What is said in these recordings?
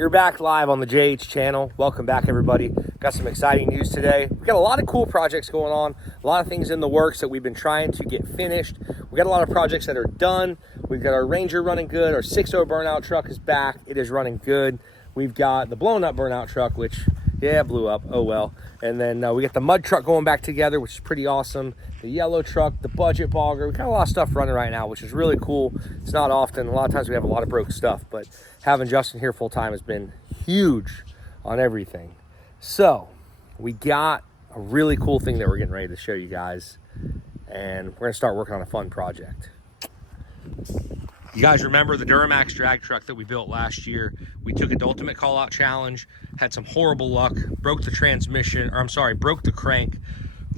You're back live on the JH channel. Welcome back, everybody. Got some exciting news today. We've got a lot of cool projects going on, a lot of things in the works that we've been trying to get finished. We got a lot of projects that are done. We've got our Ranger running good. Our 6.0 burnout truck is back. It is running good. We've got the blown up burnout truck, which, yeah, blew up. Oh, well. And then we got the mud truck going back together, which is pretty awesome. The yellow truck, the budget bogger. We got a lot of stuff running right now, which is really cool. It's not often. A lot of times we have a lot of broke stuff, but having Justin here full time has been huge on everything. So we got a really cool thing that we're getting ready to show you guys, and we're gonna start working on a fun project. You guys remember the Duramax drag truck that we built last year? We took it to Ultimate Call Out Challenge, had some horrible luck, broke the transmission, or I'm sorry, broke the crank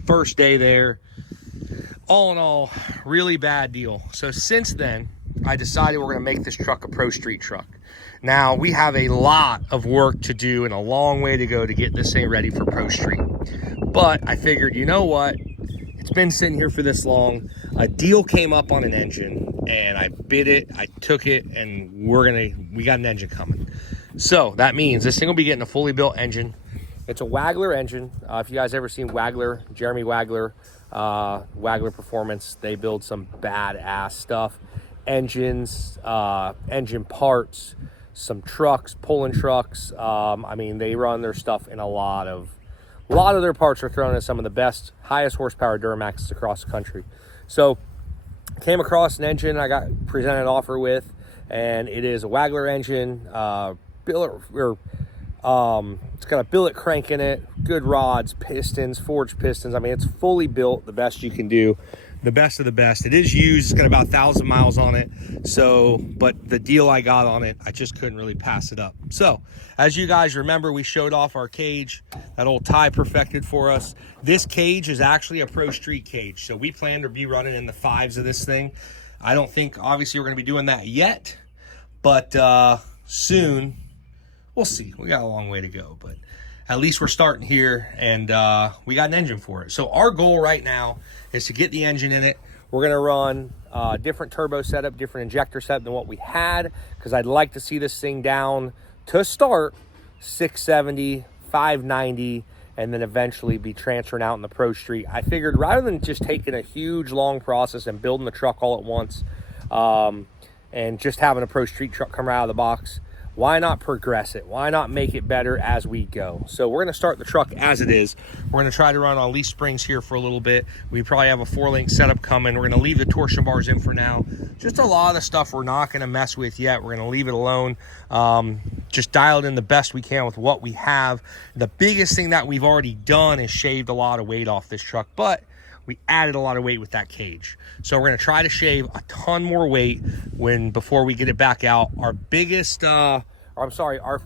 first day there. All in all, really bad deal. So since then, I decided we're gonna make this truck a pro street truck. Now, we have a lot of work to do and a long way to go to get this thing ready for pro street. But I figured, you know what? It's been sitting here for this long. A deal came up on an engine and I bid it, I took it, and we got an engine coming. So that means this thing will be getting a fully built engine. It's a Wagler engine. If you guys ever seen Wagler, Jeremy Wagler, Wagler Performance, they build some badass stuff. Engines, engine parts, some trucks, pulling trucks. I mean, they run their stuff in a lot of their parts are thrown in some of the best, highest horsepower Duramaxes across the country. So came across an engine I got presented an offer with, and it is a Wagler engine. It's got a billet crank in it, good rods, pistons, forged pistons. I mean, it's fully built, the best you can do, the best of the best. It is used, it's got about 1,000 miles on it. So, but the deal I got on it, I just couldn't really pass it up. So, as you guys remember, we showed off our cage, that old Ty perfected for us. This cage is actually a pro street cage. So we plan to be running in the 5s of this thing. I don't think, obviously, we're gonna be doing that yet, but soon. We'll see. We got a long way to go, but at least we're starting here, and we got an engine for it. So our goal right now is to get the engine in it. We're gonna run different turbo setup, different injector setup than what we had, because I'd like to see this thing down to start 670, 590, and then eventually be transferring out in the pro street. I figured rather than just taking a huge long process and building the truck all at once, and just having a pro street truck come right out of the box, why not progress it? Why not make it better as we go? So we're gonna start the truck as it is. We're gonna try to run on leaf springs here for a little bit. We probably have a 4-link setup coming. We're gonna leave the torsion bars in for now. Just a lot of the stuff we're not gonna mess with yet. We're gonna leave it alone. Just dial it in the best we can with what we have. The biggest thing that we've already done is shaved a lot of weight off this truck, but we added a lot of weight with that cage. So we're gonna try to shave a ton more weight before we get it back out. Our biggest, our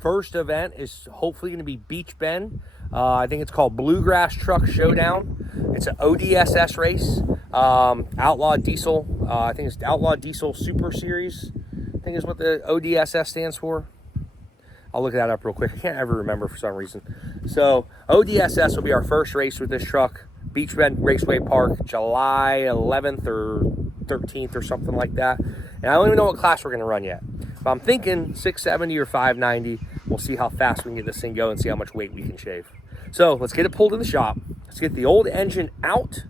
first event is hopefully gonna be Beach Bend. I think it's called Bluegrass Truck Showdown. It's an ODSS race, Outlaw Diesel. I think it's Outlaw Diesel Super Series, I think is what the ODSS stands for. I'll look that up real quick. I can't ever remember for some reason. So ODSS will be our first race with this truck. Beach Bend Raceway Park, July 11th or 13th or something like that. And I don't even know what class we're gonna run yet. But I'm thinking 670 or 590. We'll see how fast we can get this thing going and see how much weight we can shave. So let's get it pulled in the shop. Let's get the old engine out,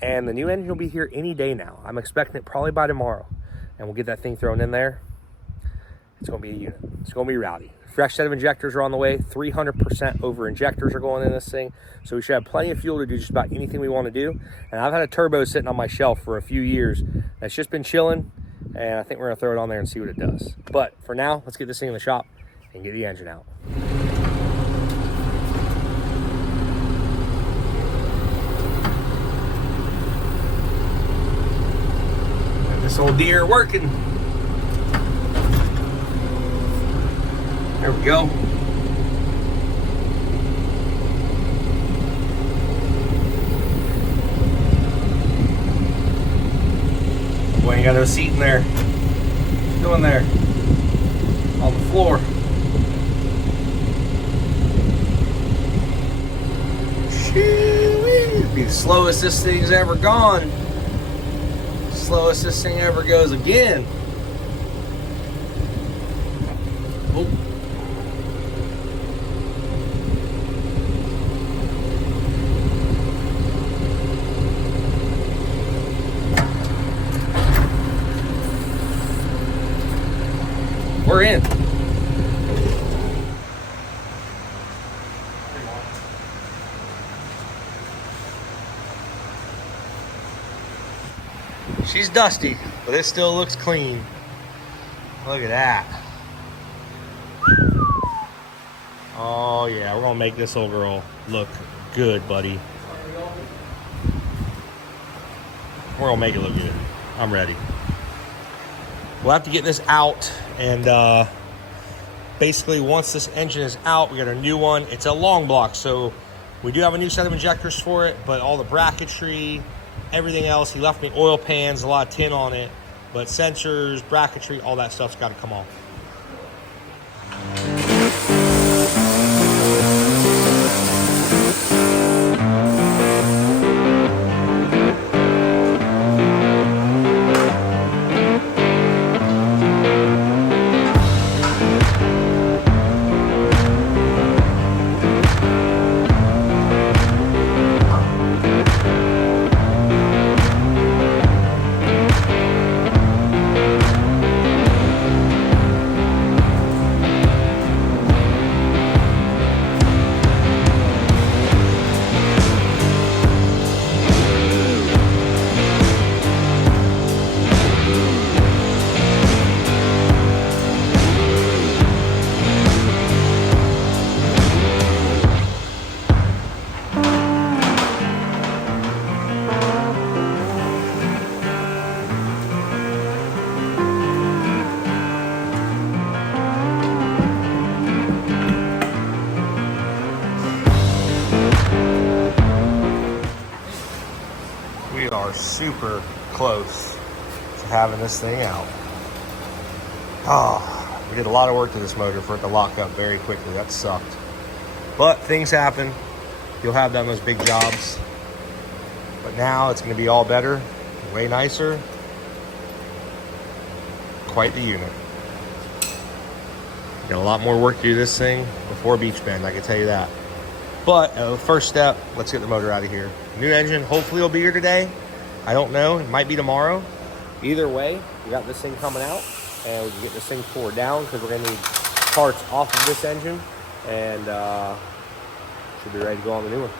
and the new engine will be here any day now. I'm expecting it probably by tomorrow. And we'll get that thing thrown in there. It's gonna be a unit. It's gonna be rowdy. Fresh set of injectors are on the way. 300% over injectors are going in this thing. So we should have plenty of fuel to do just about anything we want to do. And I've had a turbo sitting on my shelf for a few years that's just been chilling. And I think we're gonna throw it on there and see what it does. But for now, let's get this thing in the shop and get the engine out. Got this old deer working. There we go. Boy, you got no seat in there. What's you doing there? On the floor. Shoo-wee. Be the slowest this thing's ever gone. Slowest this thing ever goes again. Oh. We're in. She's dusty, but it still looks clean. Look at that. Oh yeah, we're gonna make this old girl look good, buddy. We're gonna make it look good. I'm ready. We'll have to get this out, and basically once this engine is out, we got a new one. It's a long block, so we do have a new set of injectors for it, but all the bracketry, everything else, he left me oil pans, a lot of tin on it, but sensors, bracketry, all that stuff's got to come off. We are super close to having this thing out. Oh, we did a lot of work to this motor for it to lock up very quickly. That sucked. But things happen. You'll have done those big jobs. But now it's going to be all better, way nicer. Quite the unit. Got a lot more work to do this thing before Beach Bend, I can tell you that. But first step, let's get the motor out of here. New engine, hopefully it'll be here today. I don't know, it might be tomorrow. Either way, we got this thing coming out, and we can get this thing poured down because we're gonna need parts off of this engine, and should be ready to go on the new one.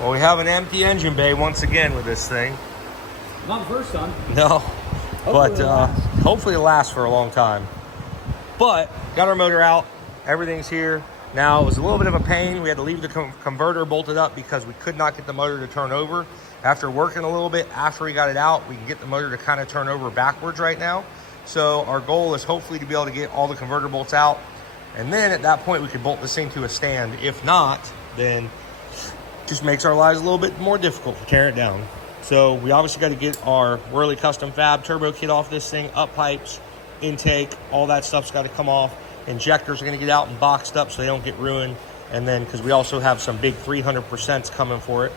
Well, we have an empty engine bay once again with this thing. Not the first time. No, but hopefully it'll last for a long time. But got our motor out, everything's here. Now it was a little bit of a pain. We had to leave the converter bolted up because we could not get the motor to turn over. After working a little bit, after we got it out, we can get the motor to kind of turn over backwards right now. So our goal is hopefully to be able to get all the converter bolts out. And then at that point, we could bolt this thing to a stand. If not, then just makes our lives a little bit more difficult to tear it down. So we obviously got to get our Whirly Custom Fab turbo kit off this thing, up pipes, intake, all that stuff's got to come off. Injectors are going to get out and boxed up so they don't get ruined. And then, because we also have some big 300% coming for it.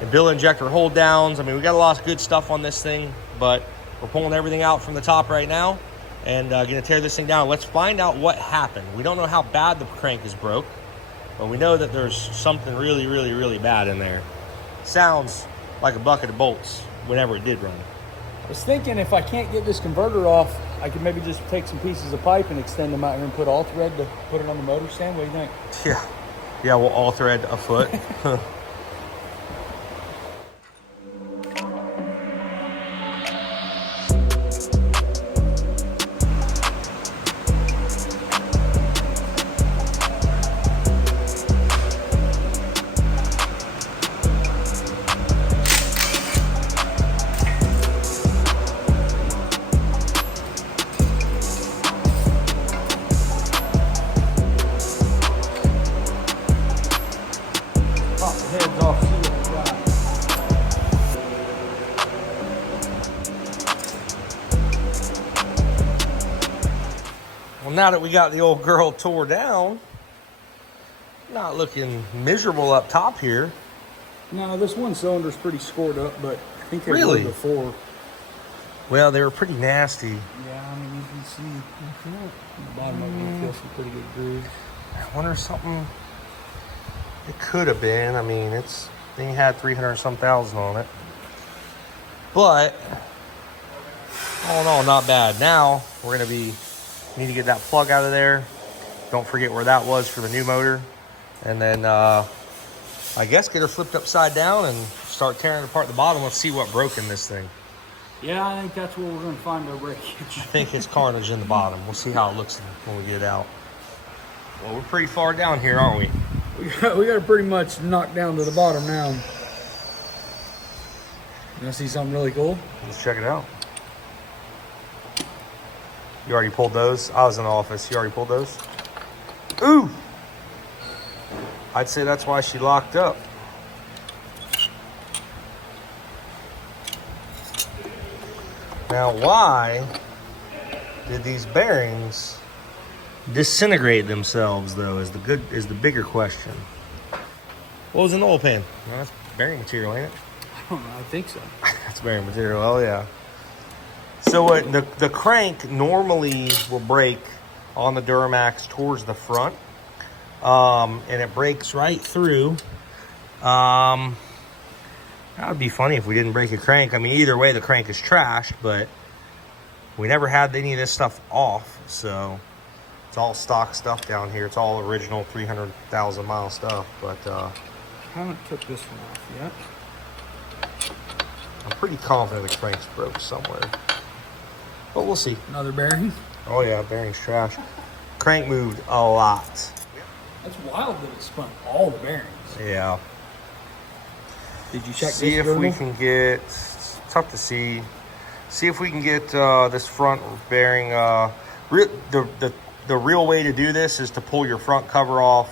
And billet injector hold downs. I mean, we got a lot of good stuff on this thing, but we're pulling everything out from the top right now and going to tear this thing down. Let's find out what happened. We don't know how bad the crank is broke, but we know that there's something really, really, really bad in there. Sounds like a bucket of bolts whenever it did run. I was thinking if I can't get this converter off, I could maybe just take some pieces of pipe and extend them out here and put all thread to put it on the motor stand. What do you think? Yeah, we'll all thread a foot. Pop the heads off, see what we got. Well, now that we got the old girl tore down, not looking miserable up top here. No, this one cylinder's pretty scored up, but I think they Really? were before. Well, they were pretty nasty. Yeah, I mean, you can see the bottom of it feels some pretty good grooves. I wonder if something it could have been. I mean, thing had 300 some thousand on it. But all in all, not bad. Now we're gonna need to get that plug out of there. Don't forget where that was for the new motor. And then I guess get her flipped upside down and start tearing apart the bottom. Let's see what broke in this thing. Yeah, I think that's where we're going to find our breakage. I think it's carnage in the bottom. We'll see how it looks when we get it out. Well, we're pretty far down here, aren't we? We got to pretty much knock down to the bottom now. You want to see something really cool? Let's check it out. You already pulled those? I was in the office. You already pulled those? Ooh! I'd say that's why she locked up. Now, why did these bearings disintegrate themselves, though, is the bigger question. What was in the oil pan? Well, that's bearing material, ain't it? I don't know. I think so. That's bearing material. Oh, yeah. So the crank normally will break on the Duramax towards the front, and it breaks right through. That would be funny if we didn't break a crank. I mean, either way, the crank is trashed, but we never had any of this stuff off, so it's all stock stuff down here. It's all original 300,000 mile stuff, but I haven't took this one off yet. I'm pretty confident the crank's broke somewhere, but we'll see. Another bearing. Oh yeah, bearing's trash. Crank moved a lot. That's wild that it spun all the bearings. Yeah. Did you check See this if we girdle? can get, it's tough to see. See if we can get this front bearing. The real way to do this is to pull your front cover off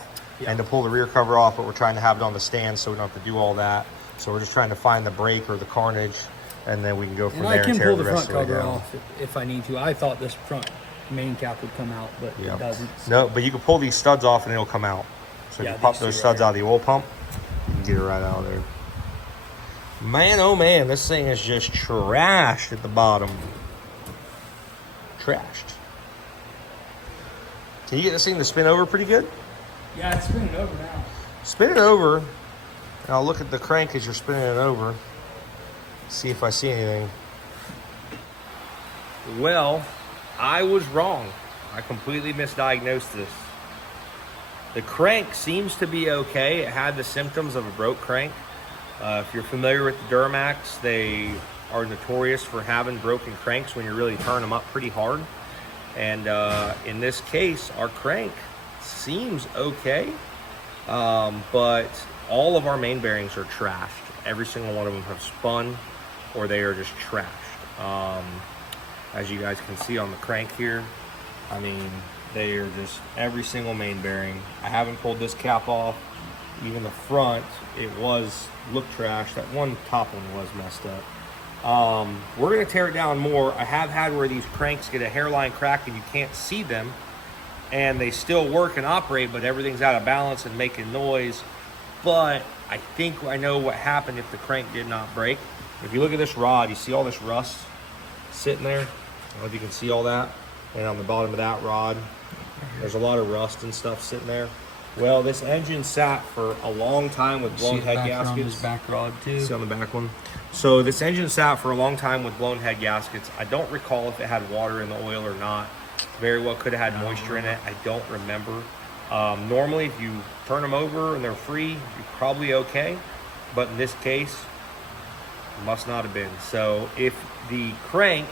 and to pull the rear cover off, but we're trying to have it on the stand so we don't have to do all that. So we're just trying to find the break or the carnage, and then we can go from And there I can and tear pull the the rest front of the way cover down. off if I need to. I thought this front main cap would come out, but it doesn't. No, but you can pull these studs off and it'll come out. So if Yeah, you pop these those two studs right out of the oil pump, you can get it right out of there. Man, oh man, this thing is just trashed at the bottom. Trashed. Can you get this thing to spin over pretty good? Yeah, it's spinning over now. Spin it over, and I'll look at the crank as you're spinning it over. See if I see anything. Well, I was wrong. I completely misdiagnosed this. The crank seems to be okay. It had the symptoms of a broke crank. If you're familiar with the Duramax, they are notorious for having broken cranks when you really turn them up pretty hard. And in this case, our crank seems okay, but all of our main bearings are trashed. Every single one of them have spun, or they are just trashed. As you guys can see on the crank here, I mean, they are just every single main bearing. I haven't pulled this cap off. Even the front, it looked trash. That one top one was messed up. We're gonna tear it down more. I have had where these cranks get a hairline crack and you can't see them, and they still work and operate, but everything's out of balance and making noise. But I think I know what happened if the crank did not break. If you look at this rod, you see all this rust sitting there? I don't know if you can see all that. And on the bottom of that rod, there's a lot of rust and stuff sitting there. Well, this engine sat for a long time with blown head gaskets. On this back rod too. See on the back one. So this engine sat for a long time with blown head gaskets. I don't recall if it had water in the oil or not. Very well could have had moisture in it. I don't remember. Normally, if you turn them over and they're free, you're probably okay. But in this case, must not have been. So if the crank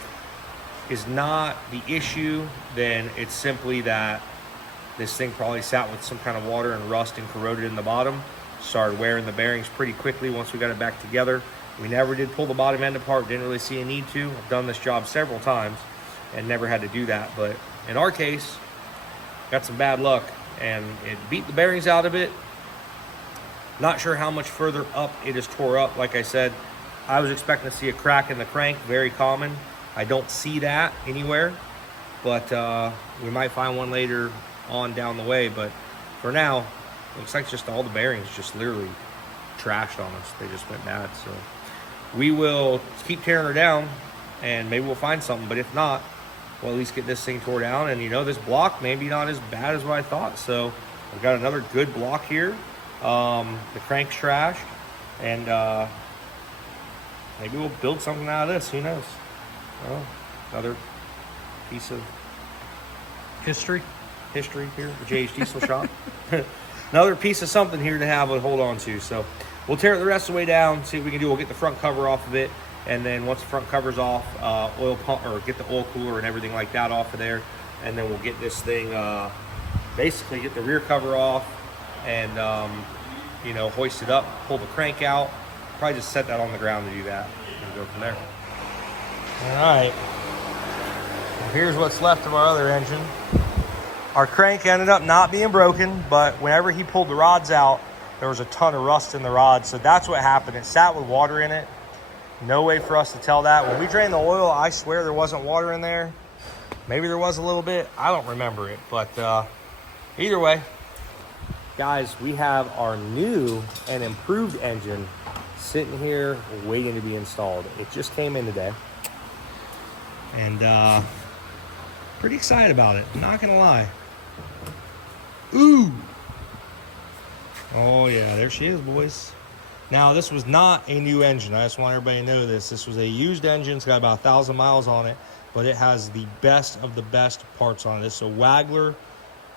is not the issue, then it's simply that this thing probably sat with some kind of water and rust and corroded in the bottom. Started wearing the bearings pretty quickly once we got it back together. We never did pull the bottom end apart, didn't really see a need to. I've done this job several times and never had to do that. But in our case, got some bad luck and it beat the bearings out of it. Not sure how much further up it is tore up. Like I said, I was expecting to see a crack in the crank, very common. I don't see that anywhere, but we might find one later on down the way. But for now, looks like just all the bearings just literally trashed on us. They just went bad. So we will keep tearing her down and maybe we'll find something. But if not, we'll at least get this thing tore down. And you know, this block maybe not as bad as what I thought. So we've got another good block here. The crank's trashed, and maybe we'll build something out of this. Who knows? Well, another piece of History here at the JH Diesel Shop. Another piece of something here to have a hold on to. So we'll tear it the rest of the way down, see what we can do. We'll get the front cover off of it, and then once the front cover's off, oil pump or get the oil cooler and everything like that off of there, and then we'll get this thing basically get the rear cover off and you know, hoist it up, pull the crank out. Probably just set that on the ground to do that and go from there. All right. Well, here's what's left of our other engine. Our crank ended up not being broken, but whenever he pulled the rods out, there was a ton of rust in the rods. So that's what happened. It sat with water in it. No way for us to tell that. When we drained the oil, I swear there wasn't water in there. Maybe there was a little bit. I don't remember it. But either way, guys, we have our new and improved engine sitting here waiting to be installed. It just came in today. And pretty excited about it. I'm not going to lie. Ooh. Oh, yeah. There she is, boys. Now, this was not a new engine. I just want everybody to know this. This was a used engine. It's got about 1,000 miles on it, but it has the best of the best parts on it. It's a Wagler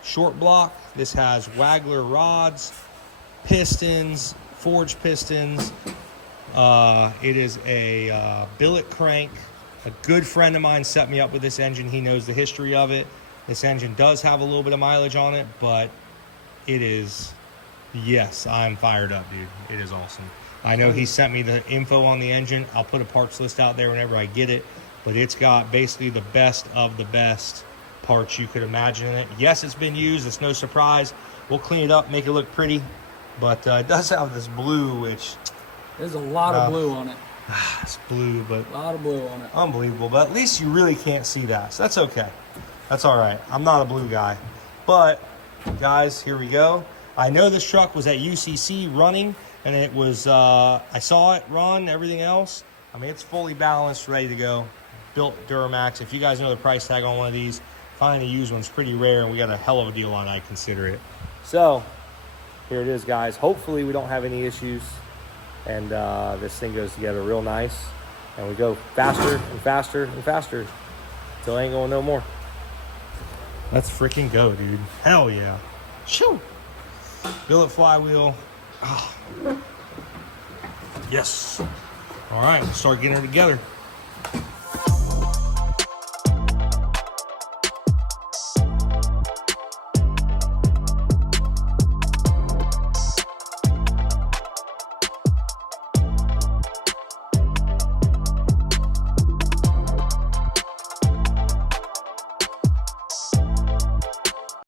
short block. This has Wagler rods, pistons, forged pistons. It is a billet crank. A good friend of mine set me up with this engine. He knows the history of it. This engine does have a little bit of mileage on it, but it is... Yes, I'm fired up, dude. It is awesome. I know he sent me the info on the engine. I'll put a parts list out there whenever I get it, but it's got basically the best of the best parts you could imagine in it. Yes, it's been used. It's no surprise. We'll clean it up, make it look pretty, but it does have this blue, which... There's a lot of blue on it. It's blue, but... A lot of blue on it. Unbelievable, but at least you really can't see that, so that's okay. That's all right. I'm not a blue guy. But, guys, here we go. I know this truck was at UCC running, and it was, I saw it run, everything else. I mean, it's fully balanced, ready to go. Built Duramax. If you guys know the price tag on one of these, finding a used one's pretty rare, and we got a hell of a deal on it, I consider it. So, here it is, guys. Hopefully we don't have any issues, and this thing goes together real nice, and we go faster and faster and faster until I ain't going no more. Let's freaking go, dude. Hell yeah. Shoo! Billet flywheel. Oh. Yes. All right, let's start getting her together.